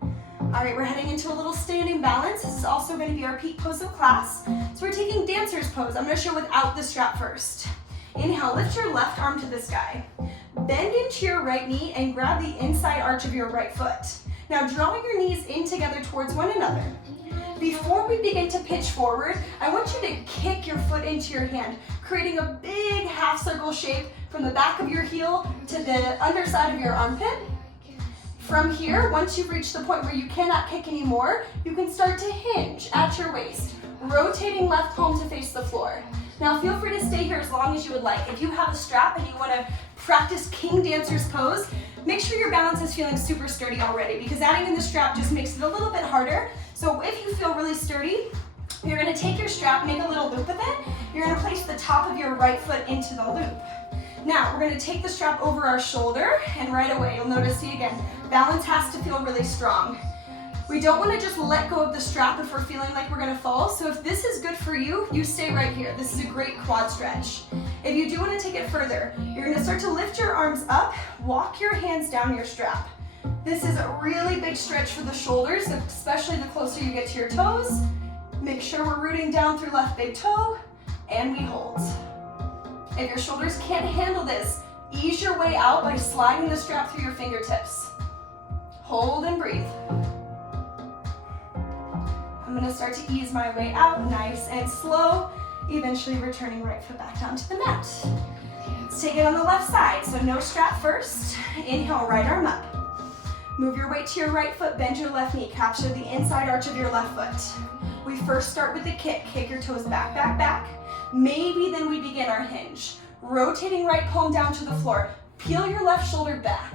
All right, we're heading into a little standing balance. This is also going to be our peak pose of class. So we're taking dancer's pose. I'm going to show without the strap first. Inhale, lift your left arm to the sky. Bend into your right knee and grab the inside arch of your right foot. Now drawing your knees in together towards one another. Before we begin to pitch forward, I want you to kick your foot into your hand, creating a big half circle shape from the back of your heel to the underside of your armpit. From here, once you've reached the point where you cannot kick anymore, you can start to hinge at your waist, rotating left palm to face the floor. Now feel free to stay here as long as you would like. If you have a strap and you want to practice King Dancer's pose, make sure your balance is feeling super sturdy already, because adding in the strap just makes it a little bit harder. So if you feel really sturdy, you're going to take your strap, make a little loop with it. You're going to place the top of your right foot into the loop. Now we're going to take the strap over our shoulder, and right away you'll notice, see again, balance has to feel really strong. We don't want to just let go of the strap if we're feeling like we're going to fall. So if this is good for you, you stay right here. This is a great quad stretch. If you do want to take it further, you're going to start to lift your arms up, walk your hands down your strap. This is a really big stretch for the shoulders, especially the closer you get to your toes. Make sure we're rooting down through left big toe, and we hold. If your shoulders can't handle this, ease your way out by sliding the strap through your fingertips. Hold and breathe. I'm going to start to ease my way out, nice and slow, eventually returning right foot back down to the mat. Let's take it on the left side, so no strap first. Inhale, right arm up. Move your weight to your right foot, bend your left knee, capture the inside arch of your left foot. We first start with the kick. Kick your toes back, back, back. Maybe then we begin our hinge. Rotating right palm down to the floor. Peel your left shoulder back.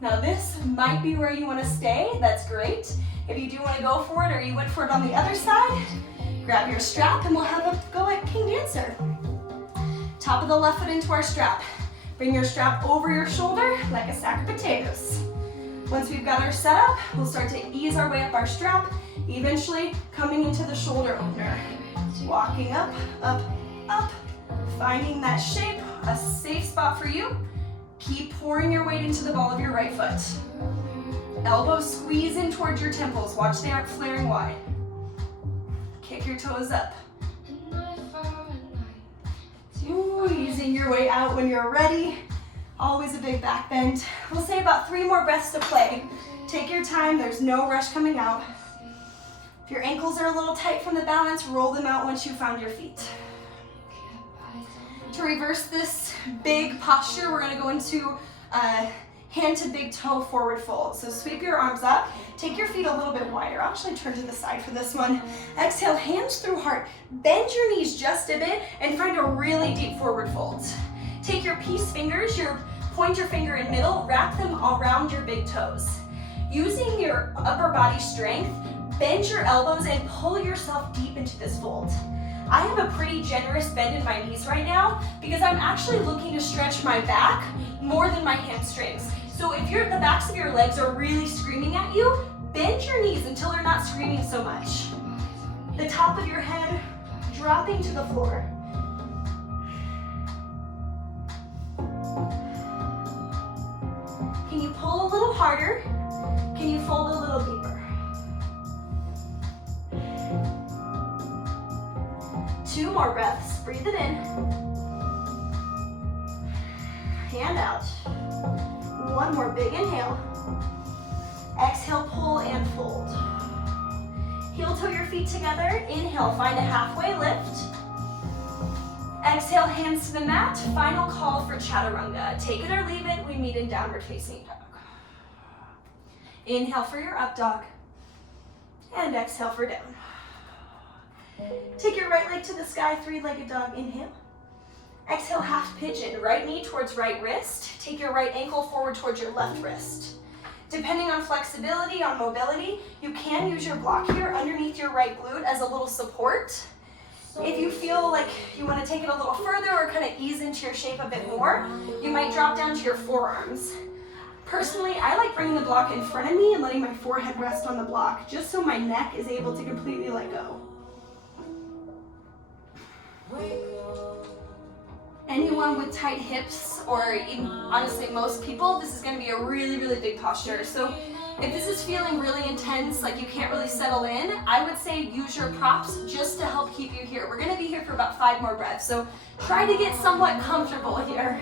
Now this might be where you want to stay. That's great. If you do want to go for it, or you went for it on the other side, grab your strap and we'll have a go at King Dancer. Top of the left foot into our strap. Bring your strap over your shoulder like a sack of potatoes. Once we've got our setup, we'll start to ease our way up our strap, eventually coming into the shoulder opener. Walking up, up, up, finding that shape, a safe spot for you. Keep pouring your weight into the ball of your right foot. Elbows squeeze in towards your temples. Watch they aren't flaring wide. Kick your toes up. Ooh, easing your way out when you're ready. Always a big back bend. We'll say about 3 more breaths to play. Take your time, there's no rush coming out. If your ankles are a little tight from the balance, roll them out once you found your feet. To reverse this big posture, we're gonna go into hand to big toe forward fold. So sweep your arms up, take your feet a little bit wider. I'll actually turn to the side for this one. Exhale, hands through heart. Bend your knees just a bit and find a really deep forward fold. Take your peace fingers, your pointer finger in middle, wrap them around your big toes. Using your upper body strength, bend your elbows and pull yourself deep into this fold. I have a pretty generous bend in my knees right now because I'm actually looking to stretch my back more than my hamstrings. So if the backs of your legs are really screaming at you, bend your knees until they're not screaming so much. The top of your head dropping to the floor. Can you pull a little harder? Can you fold a little deeper? 2 more breaths. Breathe it in. Hand out. 1 more big inhale. Exhale, pull and fold. Heel toe your feet together. Inhale, find a halfway lift. Exhale, hands to the mat. Final call for chaturanga. Take it or leave it. We meet in downward facing dog. Inhale for your up dog. And exhale for down. Take your right leg to the sky, 3-legged dog. Inhale. Exhale, half pigeon. Right knee towards right wrist. Take your right ankle forward towards your left wrist. Depending on flexibility, on mobility, you can use your block here underneath your right glute as a little support. If you feel like you want to take it a little further or kind of ease into your shape a bit more, you might drop down to your forearms. Personally, I like bringing the block in front of me and letting my forehead rest on the block, just so my neck is able to completely let go. Anyone with tight hips, or even, honestly most people, this is going to be a really, really big posture. So if this is feeling really intense, like you can't really settle in, I would say use your props just to help keep you here. We're going to be here for about 5 more breaths, so try to get somewhat comfortable here.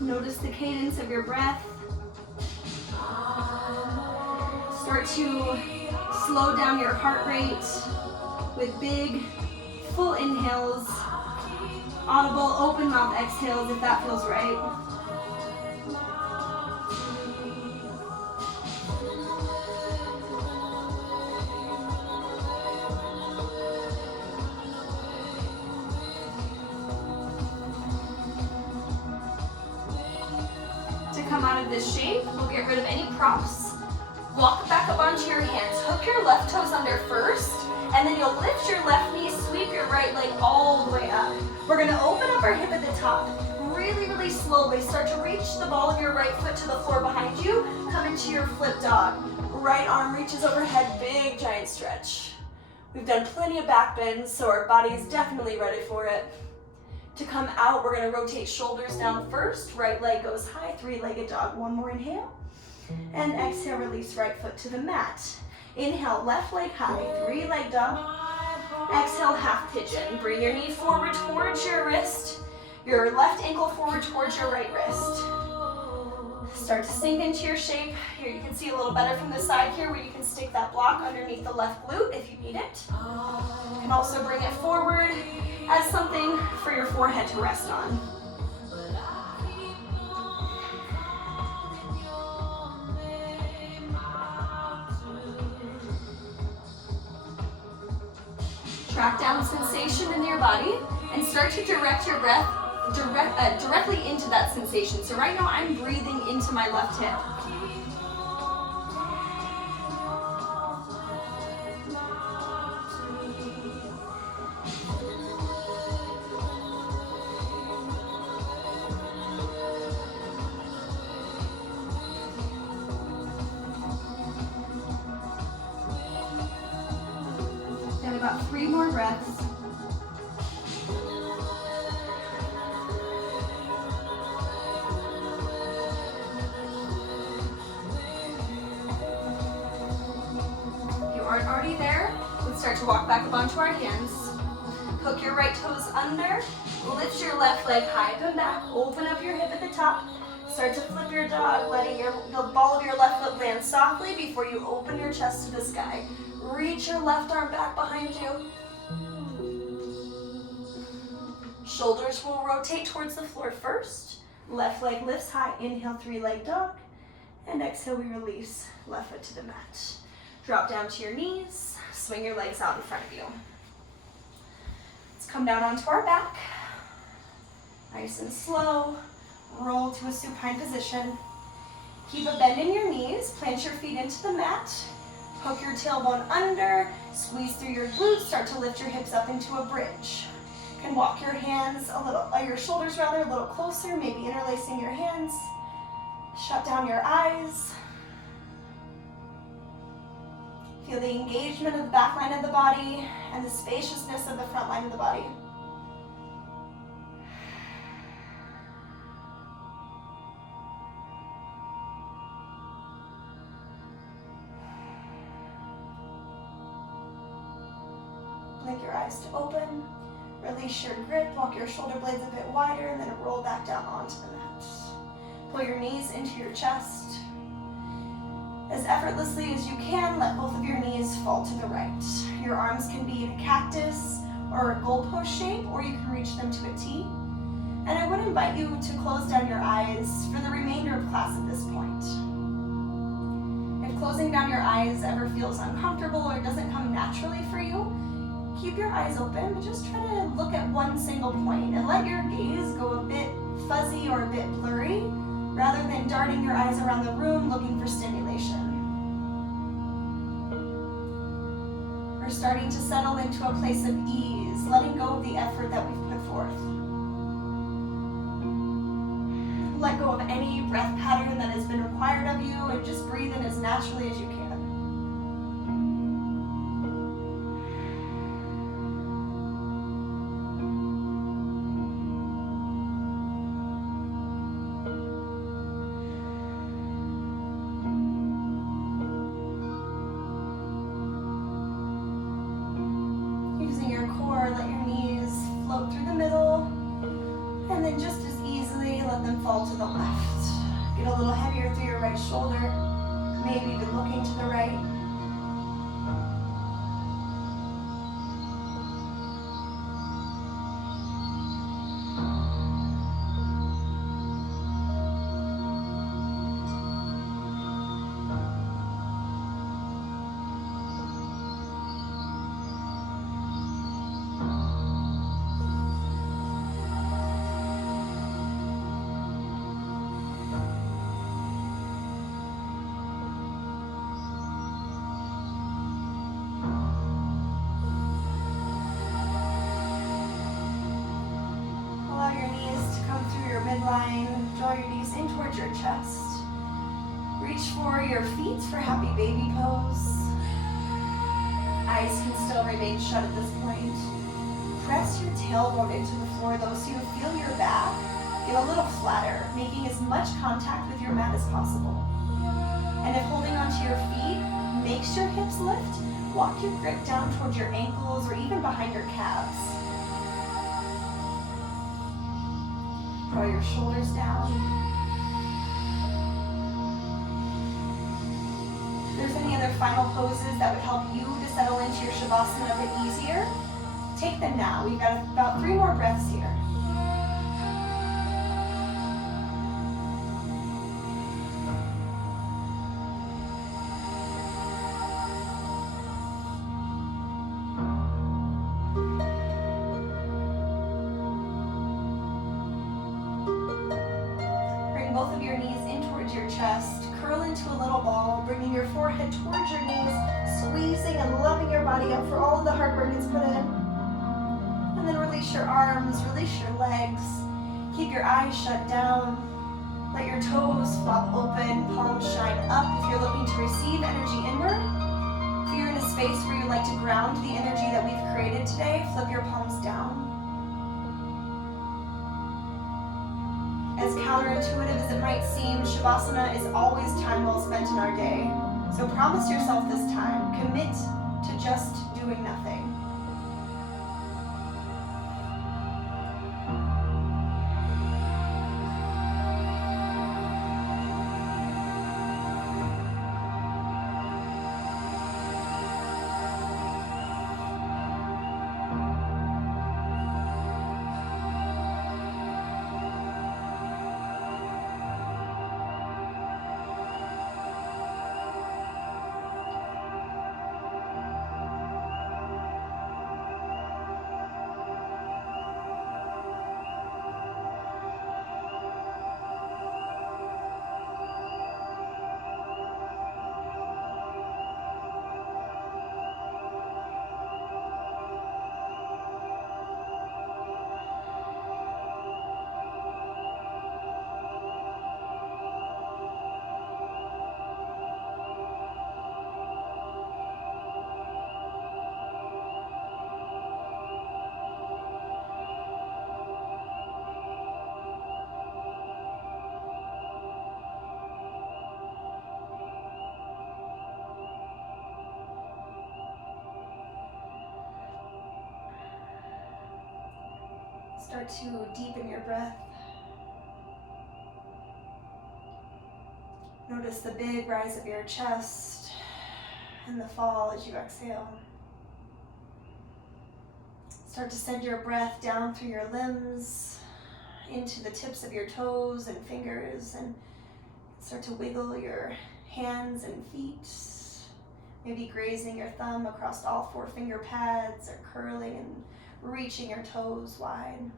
Notice the cadence of your breath. Start to slow down your heart rate with big, full inhales, audible, open mouth exhales if that feels right. To come out of this shape, we'll get rid of any props. Walk back up onto your hands. Hook your left toes under first, and then you'll lift your left knee, sweep your right leg all the way up. We're gonna open up our hip at the top. Really, really slowly start to reach the ball of your right foot to the floor behind you. Come into your flip dog. Right arm reaches overhead, big giant stretch. We've done plenty of back bends, so our body is definitely ready for it. To come out, we're gonna rotate shoulders down first. Right leg goes high, 3-legged dog. 1 more inhale. And exhale, release right foot to the mat. Inhale, left leg high, 3-legged dog. Exhale, half pigeon. Bring your knee forward towards your wrist. Your left ankle forward towards your right wrist. Start to sink into your shape. Here you can see a little better from the side here where you can stick that block underneath the left glute if you need it. You can also bring it forward as something for your forehead to rest on. Track down sensation in your body and start to direct your breath directly into that sensation. So right now I'm breathing into my left hip. Got about 3 more breaths. ready there, let's start to walk back up onto our hands. Hook your right toes under, lift your left leg high up and back, open up your hip at the top. Start to flip your dog, letting the ball of your left foot land softly before you open your chest to the sky. Reach your left arm back behind you. Shoulders will rotate towards the floor first. Left leg lifts high, inhale, three-leg dog. And exhale, we release, left foot to the mat. Drop down to your knees, swing your legs out in front of you. Let's come down onto our back. Nice and slow, roll to a supine position. Keep a bend in your knees, plant your feet into the mat. Hook your tailbone under, squeeze through your glutes, start to lift your hips up into a bridge. You can walk your hands your shoulders a little closer, maybe interlacing your hands. Shut down your eyes. Feel the engagement of the back line of the body and the spaciousness of the front line of the body. Blink your eyes to open. Release your grip, walk your shoulder blades a bit wider, and then roll back down onto the mat. Pull your knees into your chest. As effortlessly as you can, let both of your knees fall to the right. Your arms can be in a cactus or a goalpost shape, or you can reach them to a T. And I would invite you to close down your eyes for the remainder of class at this point. If closing down your eyes ever feels uncomfortable or doesn't come naturally for you, keep your eyes open, but just try to look at one single point and let your gaze go a bit fuzzy or a bit blurry, rather than darting your eyes around the room looking for stimulation. We're starting to settle into a place of ease, letting go of the effort that we've put forth. Let go of any breath pattern that has been required of you and just breathe in as naturally as you can. Let your knees float through the middle, and then just as easily let them fall to the left. Get a little heavier through your right shoulder, maybe even looking to the right. Draw your knees in towards your chest. Reach for your feet for happy baby pose. Eyes can still remain shut at this point. Press your tailbone into the floor though, so you feel your back get a little flatter, making as much contact with your mat as possible. And if holding onto your feet makes your hips lift, walk your grip down towards your ankles or even behind your calves. Draw your shoulders down. If there's any other final poses that would help you to settle into your Shavasana a bit easier, take them now. We've got about 3 more breaths here. Both of your knees in towards your chest, curl into a little ball, bringing your forehead towards your knees, squeezing and loving your body up for all of the hard work it's put in. And then release your arms, release your legs. Keep your eyes shut down. Let your toes flop open, palms shine up. If you're looking to receive energy inward, if you're in a space where you'd like to ground the energy that we've created today, flip your palms down. As counterintuitive as it might seem, Shavasana is always time well spent in our day. So promise yourself this time, commit to just doing nothing. Start to deepen your breath. Notice the big rise of your chest and the fall as you exhale. Start to send your breath down through your limbs, into the tips of your toes and fingers, and start to wiggle your hands and feet, maybe grazing your thumb across all 4 finger pads or curling and reaching your toes wide.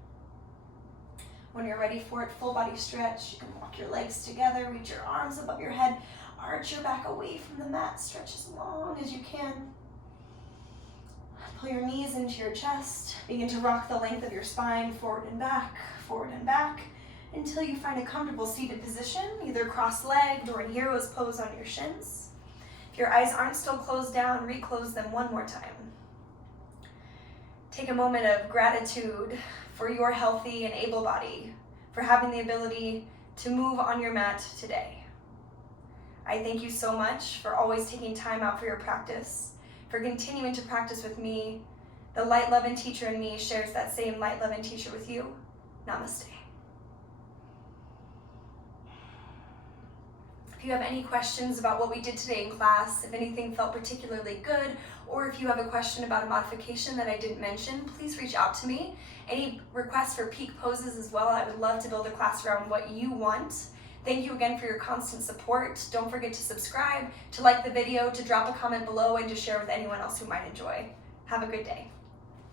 When you're ready for it, full body stretch. You can walk your legs together, reach your arms above your head, arch your back away from the mat, stretch as long as you can. Pull your knees into your chest. Begin to rock the length of your spine forward and back, until you find a comfortable seated position, either cross-legged or in hero's pose on your shins. If your eyes aren't still closed down, reclose them one more time. Take a moment of gratitude for your healthy and able body, for having the ability to move on your mat today. I thank you so much for always taking time out for your practice, for continuing to practice with me. The light, love, and teacher in me shares that same light, love, and teacher with you. Namaste. If you have any questions about what we did today in class, if anything felt particularly good, or if you have a question about a modification that I didn't mention, please reach out to me. Any requests for peak poses as well, I would love to build a class around what you want. Thank you again for your constant support. Don't forget to subscribe, to like the video, to drop a comment below, and to share with anyone else who might enjoy. Have a good day.